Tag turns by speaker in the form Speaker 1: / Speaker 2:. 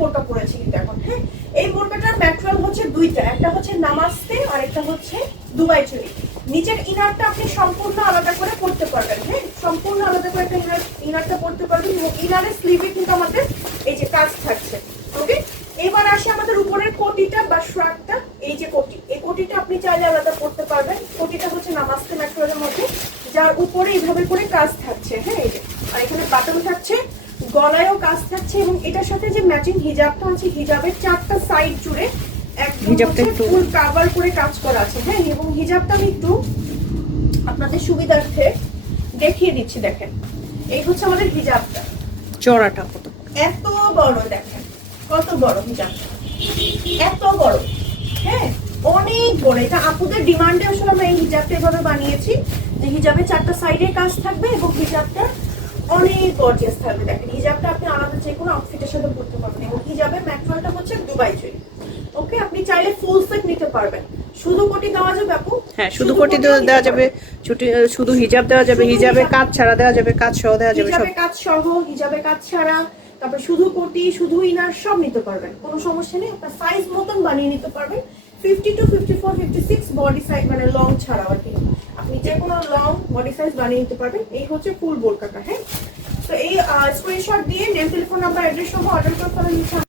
Speaker 1: বোরকা পরেছি কিন্তু এখন হ্যাঁ? এই বোরকাটার ম্যাটেরিয়াল হচ্ছে দুইটা, একটা হচ্ছে নামাস্তে আর একটা হচ্ছে দুবাই চুরি। নিচের ইনারটা আপনি সম্পূর্ণ আলাদা করে পড়তে পারবেন হ্যাঁ? সম্পূর্ণ আলাদা করে একটা ইনার ইনারটা পড়তে পারবেন, এবং ইনারের স্লিভে কিন্তু আমাদের এই যে কাজ থাকছে। ওকে এবার আসে আমাদের উপরের কোটিটা বা শ্রাকটা এই যে কোটি। এই কোটিটা আপনি চাইলে আলাদা করতে পারবেন। কোটিটা হচ্ছে নামাস্তে ম্যাটেরিয়ালের মধ্যে, যার উপরে এইভাবে করে কাজ থাকছে হ্যাঁ? এই যে, আর এখানে বাটন থাকছে গলায়ও কাজ থাকছে এবং এটার সাথে যে ম্যাচিং হিজাবটা আছে হিজাবের চারটা সাইড জুড়ে
Speaker 2: হিজাবটা একটু-
Speaker 1: ফুল কাভার করে কাজ করা আছে। হ্যাঁ এবং হিজাবটা আমি একটু আপনাদের সুবিধার্থে দেখিয়ে দিচ্ছি দেখেন। এই হচ্ছে আমাদের হিজাবটা
Speaker 2: চড়াটা কত?
Speaker 1: এত বড় দেখেন। কত বড় হিজাবটা এত বড়। হ্যাঁ অনেক বড়। এটা আপুদের ডিমান্ডে আসলে আমরা এই হিজাবটা এভাবে বানিয়েছি যে হিজাবে চারটা সাইডে কাজ থাকবে এবং হিজাবটা অনেক গর্জিয়াস থাকবে। দেখেন হিজাবটা আপনি আলাদা যে কোনো আউটফিটের সাথে পরতে পারবেন। এবং হিজাবের ম্যাটেরিয়ালটা হচ্ছে দুবাই চুরি। ওকে আপনি চাইলে ফুল সেট নিতে পারবেন। শুধু কোটি দেওয়া যাবে আপু?
Speaker 2: হ্যাঁ শুধু কোটি দেওয়া যাবে ছুটি শুধু হিজাব দেওয়া যাবে হিজাবে। কাজ ছাড়া দেওয়া যাবে কাজ সহ দেওয়া যাবে সব।
Speaker 1: হিজাবে কাজ সহ হিজাবে কাজ ছাড়া তারপর শুধু কোটি শুধু ইনার সব নিতে পারবেন। কোনো সমস্যা নেই আপনার সাইজ মতন বানিয়ে নিতে পারবেন। Fifty two fifty four fifty six body size মানে লং ছাড়া আর কি। কোনো লং বডি সাইজ বানিয়ে নিতে পারবেন। এই হচ্ছে ফুল বোরকাটা হ্যাঁ? তো এই স্ক্রিনশট দিয়ে নেম টেলিফোন নাম্বার অ্যাড্রেস সহ অর্ডার করতে পারেন